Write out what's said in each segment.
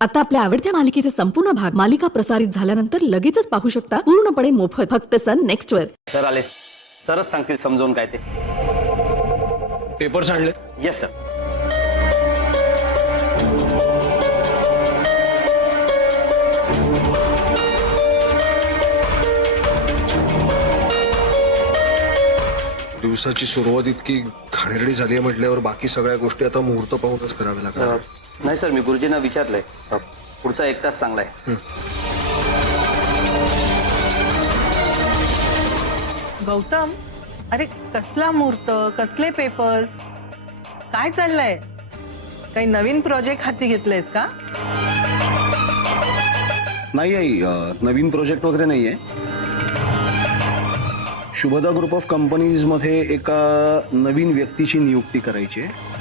आता आपल्या आवडत्या मालिकेचे संपूर्ण भाग मालिका प्रसारित झाल्यानंतर लगेचच पाहू शकता पूर्णपणे मोफत फक्त सन नेक्स्ट वर। सर आले, सरच सांगतील समजावून काय ते। पेपर्स आणले? Yes sir. दिवसाची सुरुवात इतकी घाणेरडी झाली आहे म्हटल्यावर बाकी सगळ्या गोष्टी आता मुहूर्त पाहूनच कराव्या लागणार। नाही सर, मी गुरुजींना विचारलंय, पुढचा 1 तास चांगला आहे। गौतम, अरे कसला मुहूर्त, कसले पेपर्स, काय चाललंय? काही नवीन प्रोजेक्ट हाती घेतलेस का? नाही आई, नवीन प्रोजेक्ट वगैरे नाहीये। शुभदा ग्रुप ऑफ कंपनीज मध्ये एका नवीन व्यक्तीची नियुक्ती करायची आहे।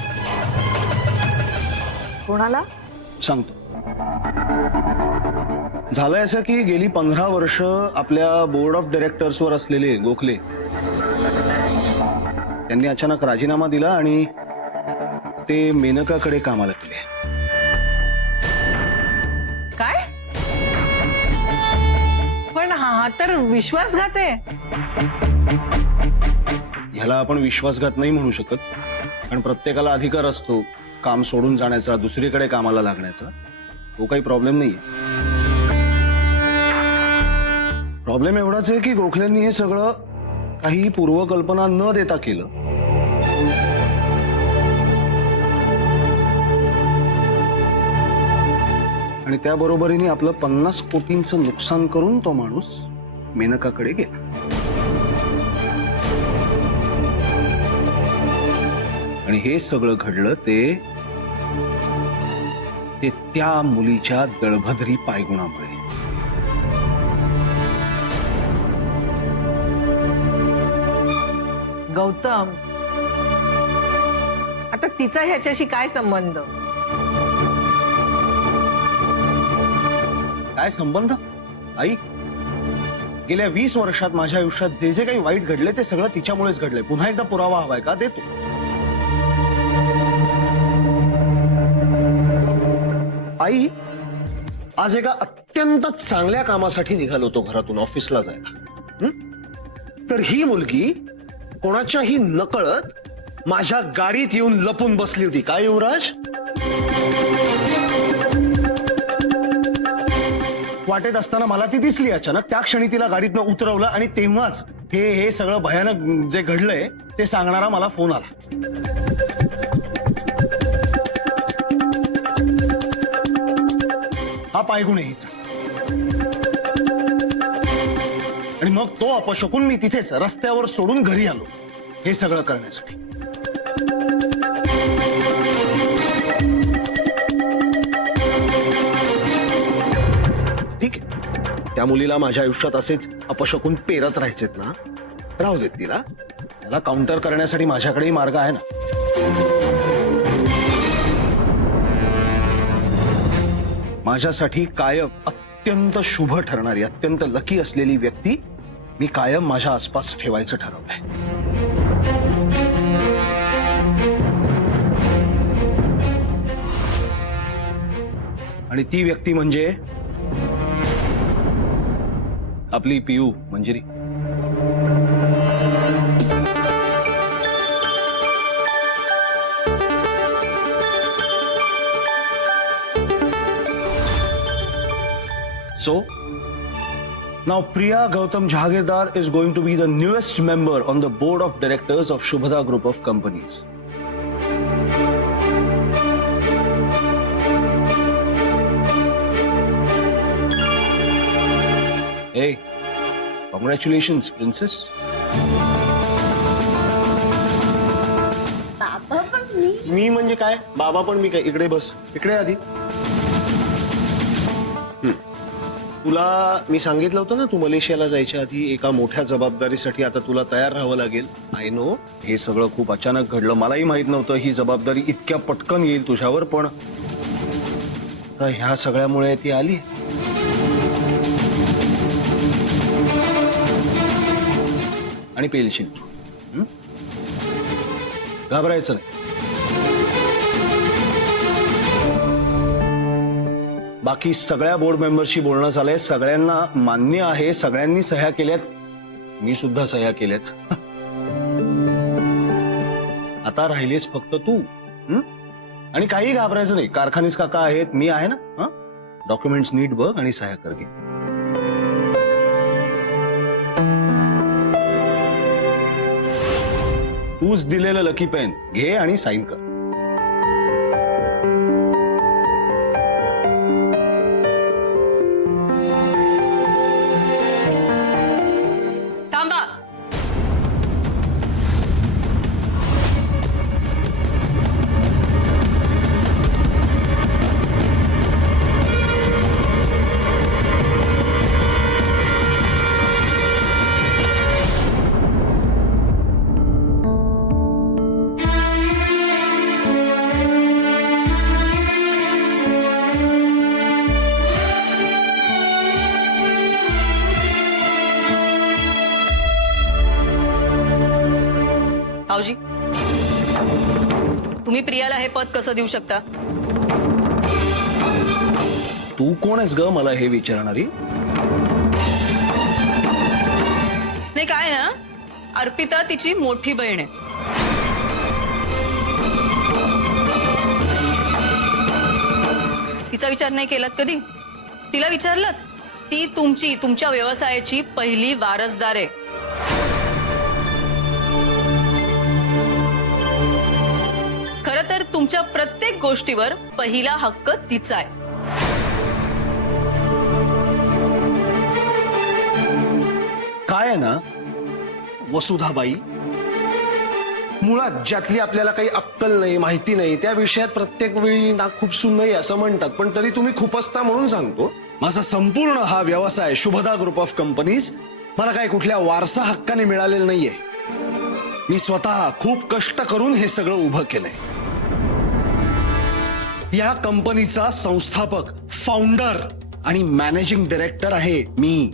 कोणाला? सांगतो। झालंय असं की गेली 15 वर्ष आपल्या बोर्ड ऑफ डायरेक्टर्सवर असलेले गोखले त्यांनी अचानक राजीनामा दिला आणि ते मेनकाकडे कामाला गेले। काय? पण हा तर विश्वासघात आहे। ह्याला आपण विश्वासघात नाही म्हणू शकत, कारण प्रत्येकाला अधिकार असतो काम सोडून जाण्याचा, दुसरीकडे कामाला लागण्याचा। तो काही प्रॉब्लेम नाही। प्रॉब्लेम एवढाच आहे की गोखलेंनी हे सगळं काही पूर्वकल्पना न देता केलं। आणि त्याबरोबरीने आपलं 50 कोटींचं नुकसान करून तो माणूस मेनकाकडे गेला। आणि हे सगळं घडलं ते त्या मुलीच्या दळभद्री पायगुणामुळे। गौतम, आता तिचा ह्याच्याशी काय संबंध? काय संबंध आई? गेल्या 20 वर्षात माझ्या आयुष्यात जे जे काही वाईट घडले ते सगळं तिच्यामुळेच घडलंय। पुन्हा एकदा पुरावा हवाय का? देतो। आई, आज एका अत्यंत चांगल्या कामासाठी निघालो होतो घरातून ऑफिसला जायला। तर ही मुलगी कोणाच्याही नकळत माझ्या गाडीत येऊन लपून बसली होती। काय युवराज? वाटेत असताना मला ती दिसली अचानक। त्या क्षणी तिला गाडीतनं उतरवलं आणि तेव्हाच हे सगळं भयानक जे घडलंय ते सांगणारा मला फोन आला। हा पायगुण आहे हिचा। आणि मग तो अपशकून मी तिथेच रस्त्यावर सोडून घरी आलो हे सगळं करण्यासाठी। ठीक आहे, त्या मुलीला माझ्या आयुष्यात असेच अपशकून पेरत राहायचेत ना, राहू देत तिला। त्याला काउंटर करण्यासाठी माझ्याकडेही मार्ग आहे ना। माझ्यासाठी कायम अत्यंत शुभ ठरणारी, अत्यंत लकी असलेली व्यक्ती मी कायम माझ्या आसपास ठेवायचं ठरवलंय। आणि ती व्यक्ती म्हणजे आपली पियू Manjiri. So, now Priya Gautam Jagirdar is going to be the newest member on the board of directors of Shubhada Group of Companies. Hey, congratulations, princess. बाबा पण मी म्हणजे काय? बाबा पण मी काय? इकडे बस, इकडे आधी। तुला मी सांगितलं होतं ना, तू मलेशियाला जायच्या आधी एका मोठ्या जबाबदारीसाठी आता तुला तयार राहावं लागेल। आय नो, हे सगळं खूप अचानक घडलं। मलाही माहित नव्हतं ही जबाबदारी इतक्या पटकन येईल तुझ्यावर, पण ह्या सगळ्यामुळे ती आली। आणि पेलशील तू, घाबरायचं नाही। बाकी सगळ्या बोर्ड मेंबरशी बोलणं झालंय, सगळ्यांना मान्य आहे, सगळ्यांनी सह्या केल्यात, मी सुद्धा सह्या केल्यात. आता राहिलीस फक्त तू. आणि काही घाबरायचं नाही, कारखानीस काका आहेत, मी आहे ना. डॉक्युमेंट्स नीट बघ आणि सह्या कर घे. तूच दिलेलं लकी पेन घे आणि साईन कर. थांबा. भाऊजी, तुम्ही प्रियाला हे पद कसं देऊ शकता? तू कोण आहेस ग मला हे विचारणारी? नाही काय ना, अर्पिता तिची मोठी बहीण आहे. तिचा विचार नाही केलात कधी? तिला विचारलात? ती तुमच्या व्यवसायाची पहिली वारसदार आहे. खरं तर तुमच्या प्रत्येक गोष्टीवर पहिला हक्क तिचा आहे. काय आहे ना, वसुधाबाई, मुळात ज्यातली आपल्याला काही अक्कल नाही, माहिती नाही, त्या विषयात प्रत्येक वेळी नाक खुपसून नाही असं म्हणतात, पण तरी तुम्ही खुपसता म्हणून सांगतो. माझा संपूर्ण हा व्यवसाय शुभदा ग्रुप ऑफ कंपनीज मला काही कुठल्या वारसा हक्काने मिळालेला नाहीये. मी स्वतः खूप कष्ट करून हे सगळं उभं केलंय. या कंपनीचा संस्थापक, फाउंडर आणि मॅनेजिंग डायरेक्टर आहे मी.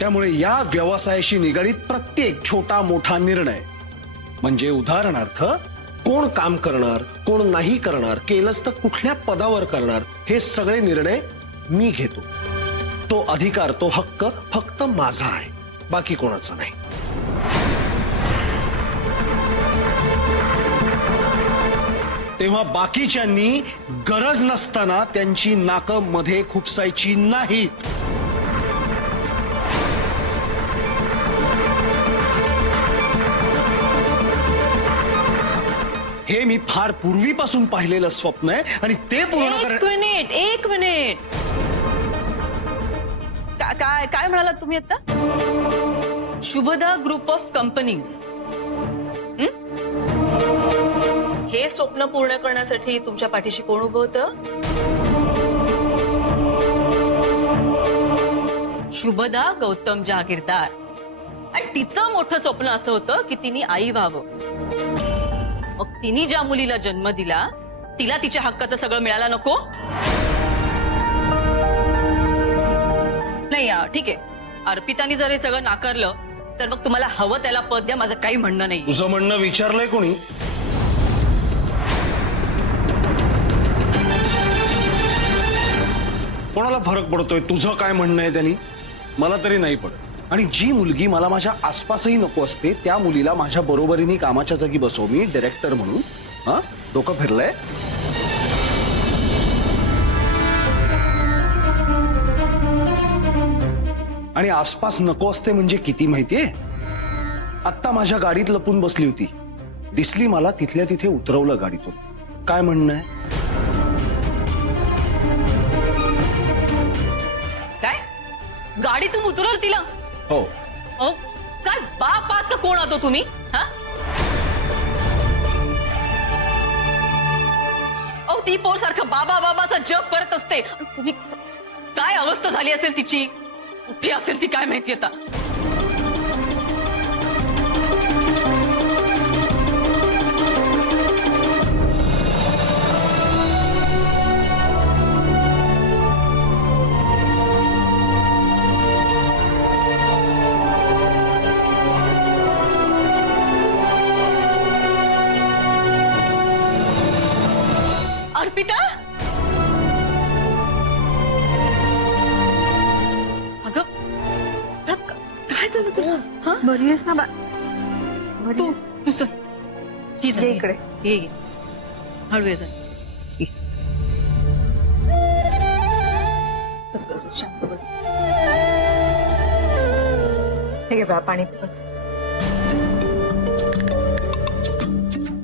त्यामुळे या व्यवसायाशी निगडीत प्रत्येक छोटा मोठा निर्णय, म्हणजे उदाहरणार्थ कोण काम करणार, कोण नाही करणार, केलंच तर कुठल्या पदावर करणार, हे सगळे निर्णय मी घेतो. तो अधिकार, तो हक्क फक्त माझा आहे, बाकी कोणाचा नाही. तेव्हा बाकीच्यांनी गरज नसताना त्यांची नाकं मध्ये खुपसायची नाहीत. हे मी फार पूर्वीपासून पाहिलेलं स्वप्न आहे आणि ते पूर्ण एक मिनिट. काय काय म्हणालात तुम्ही आता? Shubhada group of companies. हे स्वप्न पूर्ण करण्यासाठी तुमच्या पाठीशी कोण उभं होतं? शुभदा गौतम जहागीरदार. आणि तिचं मोठं स्वप्न असं होतं की तिने आई व्हावं. मग तिने ज्या मुलीला जन्म दिला तिला तिच्या हक्काचं सगळं मिळायला नको? नाही ठीक आहे, अर्पितानी जर हे सगळं नाकारलं तर मग तुम्हाला हवं त्याला पद द्या, माझं काही म्हणणं नाही. तुझं म्हणणं विचारलंय कोणी? कोणाला फरक पडतोय तुझं काय म्हणणं आहे त्यांनी? मला तरी नाही पडत. आणि जी मुलगी मला माझ्या आसपासही नको असते त्या मुलीला माझ्या बरोबरीने कामाच्या जागी बसव मी डायरेक्टर म्हणून. डोकं फिरलंय? आणि आसपास नको असते म्हणजे किती माहितीये? आत्ता माझ्या गाडीत लपून बसली होती, दिसली मला, तिथल्या तिथे उतरवलं गाडीतून. काय म्हणणं आहे? काय गाडीतून उतरवलं तिला? हो. काय बाप आहात का कोण आहात तुम्ही? ती पोर सारखं बाबा बाबाचं जप करत असते. तुम्ही काय अवस्था झाली असेल तिची, कुठे असेल ती काय माहिती आता. अर्पिता अगं काय झालं तुला हा? बरी आहेस ना तू तू चल ही जा, ये ये. इकडे. ये हळू ये जा ये. बस बस शांत बस. हे घे बा पाणी बस.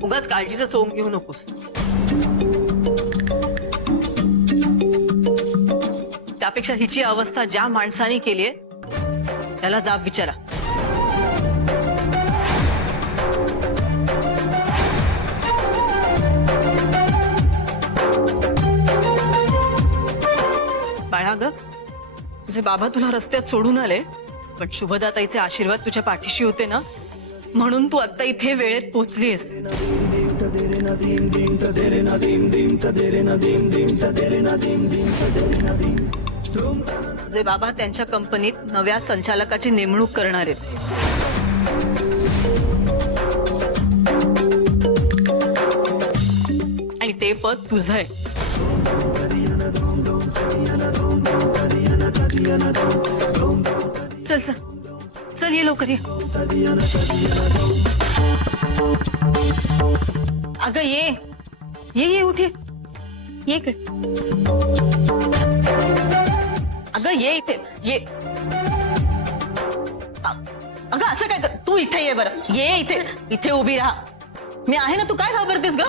उगाच काळजीचं सोंग घेऊ नकोस. त्यापेक्षा हिची अवस्था ज्या माणसाने केलीये त्याला जाब विचारा. बाळा ग तुझे बाबा तुला रस्त्यात सोडून आले पण शुभदाताईचे आशीर्वाद तुझ्या पाठीशी होते ना म्हणून तू आता इथे वेळेत पोहोचलीस. तुझे बाबा त्यांच्या कंपनीत नव्या संचालकाची नेमणूक करणार आहेत. आणि ते पद तुझं आहे. चल चल चल ये लवकर ये. अगं ये उठ ये इकडे. अगं ये इथे ये. अगं असं काय कर तू इथे ये बरं. ये इथे उभी राहा. मी आहे ना तू काय घाबरतेस ग.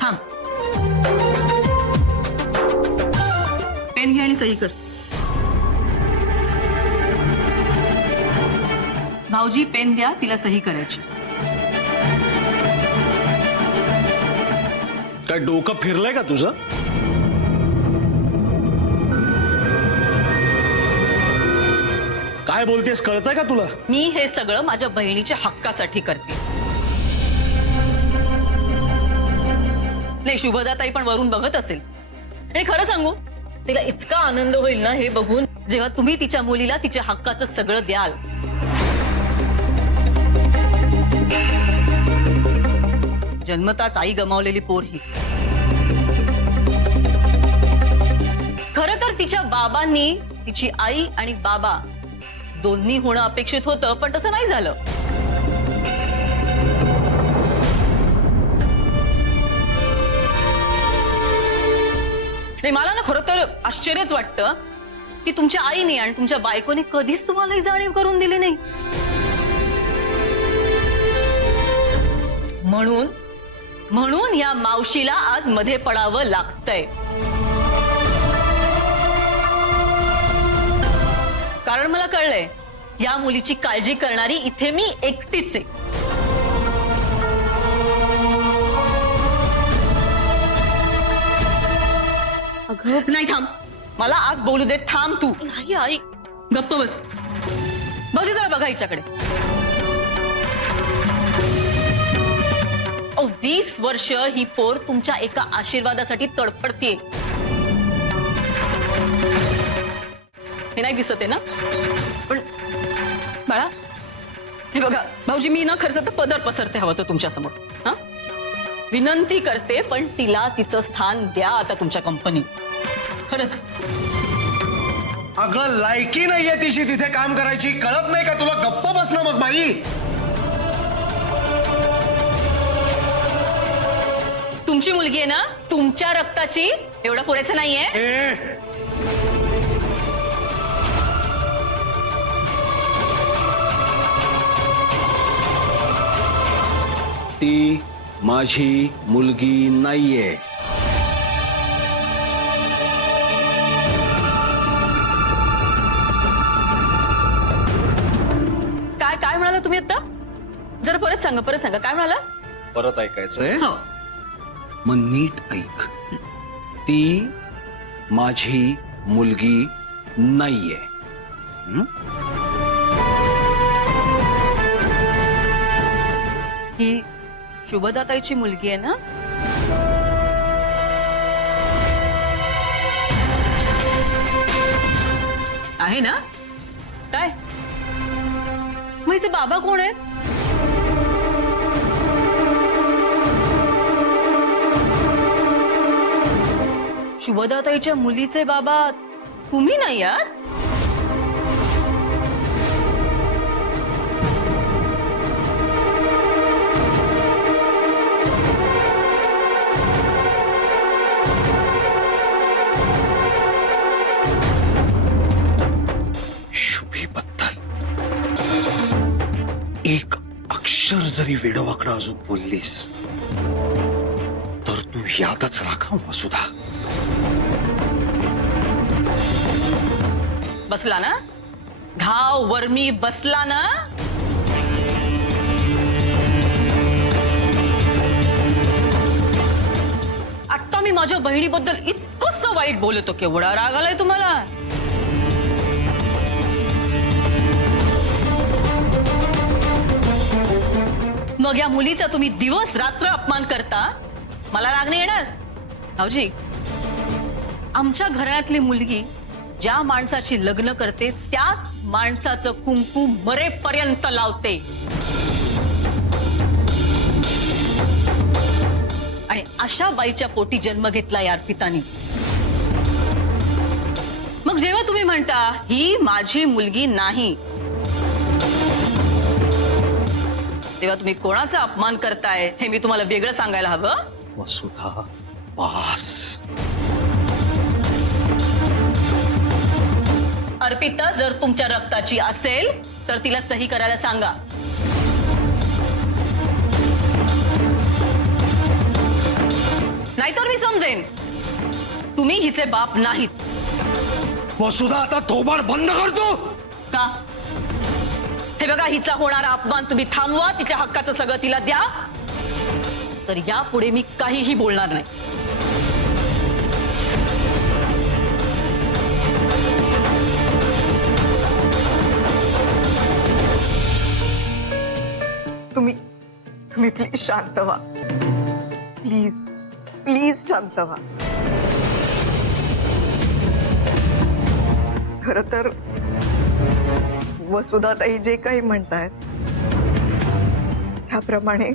थांब पेन घे आणि सही कर. भाऊजी पेन द्या तिला सही करायची. काय डोकं फिरलंय का तुझं? काय बोलतेस कळतंय का तुला? मी हे सगळं माझ्या बहिणीच्या हक्कासाठी करते. नाही शुभदाताई पण वरून बघत असेल आणि खरं सांगू तिला इतका आनंद होईल ना हे बघून जेव्हा तुम्ही तिच्या मुलीला तिच्या हक्काचं सगळं द्याल. जन्मताच आई गमावलेली पोर ही. खरं तर तिच्या बाबांनी तिची आई आणि बाबा दोन्ही होणं अपेक्षित होतं पण तसं नाही झालं. नाही मला ना खरं तर आश्चर्यच वाटतं की तुमच्या आईने आणि तुमच्या बायकोने कधीच तुम्हाला ही जाणीव करून दिली नाही. म्हणून या मावशीला आज मध्ये पडावं लागतंय. कारण मला कळलंय या मुलीची काळजी करणारी इथे मी एकटीच आहे. अगं नाही थांब मला आज बोलू दे. थांब तू. नाही आई गप्प बस. भाऊजी जरा बघा हिच्याकडे. 20 वर्ष ही पोर तुमच्या एका आशीर्वादासाठी तडफडतीये. हे नाही दिसत आहे ना पण बाळा हे बघा भाऊजी मी ना खर्च तर पदर पसरते हवं तर तुमच्या समोर. हा विनंती करते पण तिला तिचं स्थान द्या आता तुमच्या कंपनीत. खरंच अगं लायकी नाहीये तिची तिथे काम करायची. कळत नाही का तुला? गप्प बस ना मग बाई. तुमची मुलगी आहे ना तुमच्या रक्ताची. एवढं पुरेसं नाहीये. ती माझी मुलगी नाहीये. काय म्हणाला तुम्ही आता? जरा परत सांगा काय म्हणाला? परत ऐकायचंय? हो मग नीट ऐक. ती माझी मुलगी नाहीये. ही शुभदाताईची मुलगी आहे ना? आहे ना? काय मग हिचे बाबा कोण आहेत? शुभदाताईच्या मुलीचे बाबा तुम्ही नाही आहात? शुभेबद्दल एक अक्षर जरी वेडवाकडं अजून बोललीस तर तू यादच राखा वसुधा. बसला ना घाव वर्मी बसला ना. आता मी माझ्या बहिणीबद्दल इतकंच वाईट बोलतो, केवढा राग आलाय तुम्हाला? मग या मुलीचा तुम्ही दिवस रात्र अपमान करता, मला राग नाही येणार? भाऊजी, आमच्या घरातली मुलगी ज्या माणसाची लग्न करते त्याच माणसाचं कुंकू मरेपर्यंत लावते. आणि अशा बाईच्या पोटी जन्म घेतला या अर्पितानी. मग जेव्हा तुम्ही म्हणता ही माझी मुलगी नाही, तेव्हा तुम्ही कोणाचा अपमान करताय हे मी तुम्हाला वेगळं सांगायला हवं? वसुधा बास. अर्पिता जर तुमच्या रक्ताची असेल तर तिला सही करायला सांगा. नाहीतर मी समजेन तुम्ही हिचे बाप नाहीत. वसुधा आता थोबाड बंद करतो. का? हे बघा, हिचा होणारा अपमान तुम्ही थांबवा, तिच्या हक्काचं सगळं तिला द्या, तर यापुढे मी काहीही बोलणार नाही. तुम्ही प्लीज शांत व्हा. प्लीज प्लीज शांत व्हा. खर तर वसुधाताई जे काही म्हणतायत त्याप्रमाणे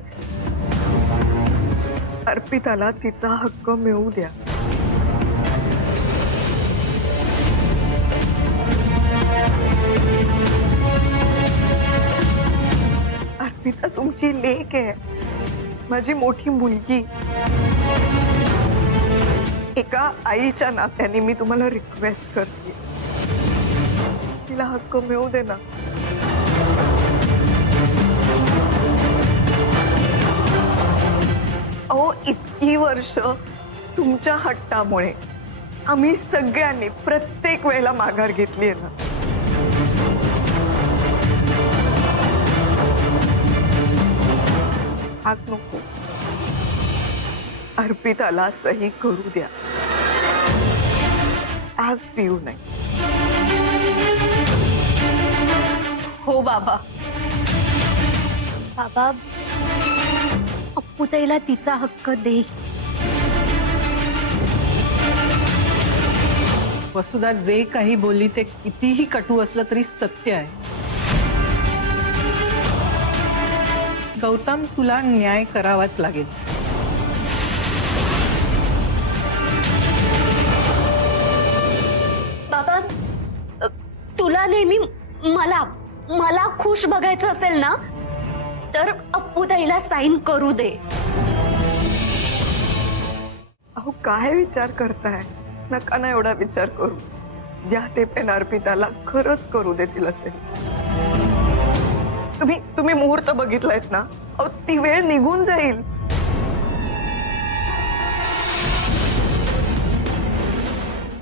अर्पिताला तिचा हक्क मिळू द्या. अर्पिता तुमची लेक आहे, माझी मोठी मुलगी. एका आईच्या नात्याने मी तुम्हाला रिक्वेस्ट करते, तिला हक्क मिळू दे ना. अहो, इतकी वर्ष तुमच्या हट्टामुळे आम्ही सगळ्यांनी प्रत्येक वेळेला माघार घेतली आहे ना. आज नको. अर्पिताला सही करू द्या. आज पिऊ नाही. हो बाबा. बाबा, अप्पूताईला तिचा हक्क दे. वसुधा जे काही बोलली ते कितीही कटू असलं तरी सत्य आहे. गौतम, तुला न्याय करावाच लागेल. बाबा, तुला नेहमी मला मला खुश बघायचं असेल ना, तर अप्पूताईला साईन करू दे. अहो, काय विचार करताय? नका ना एवढा विचार करू. द्या ते पेन अर्पिताला, खरंच करू दे तिला सही. तुम्ही मुहूर्त बघितलायत ना? अहो, ती वेळ निघून जाईल.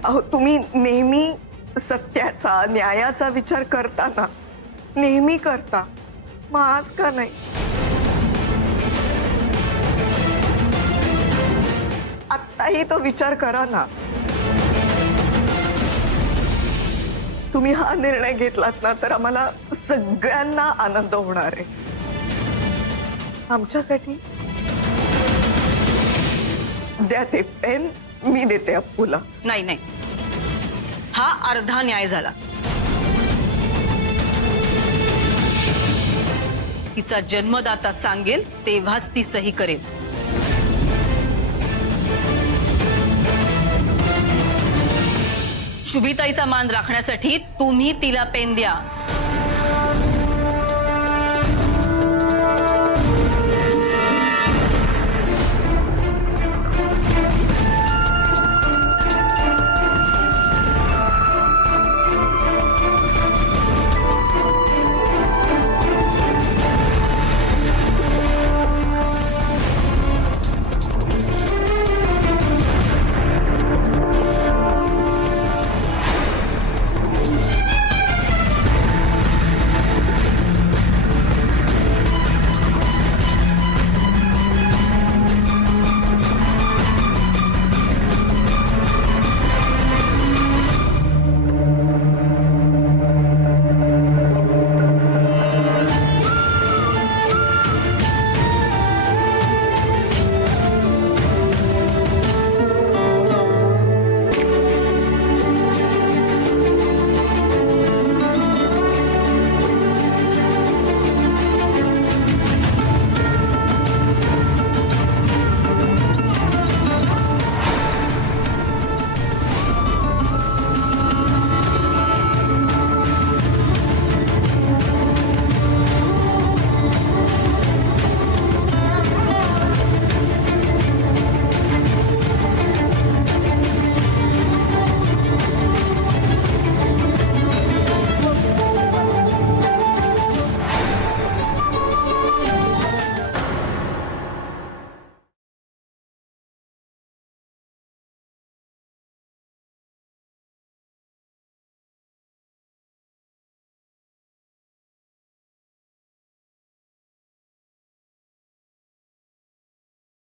अहो, तुम्ही नेहमी सत्याचा न्यायाचा विचार करता ना, नेहमी करता, मग आज का नाही? आत्ताही तो विचार करा ना. तुम्ही हा निर्णय घेतलात ना तर आम्हाला सगळ्यांना आनंद होणार आहे. आमच्यासाठी द्या ते पेन, मी देते अप्पूला. नाही नाही, हा अर्धा न्याय झाला. तिचा जन्मदाता सांगेल तेव्हाच ती सही करेल. शुभीताईचा मान राखण्यासाठी तुम्ही तिला पेन द्या.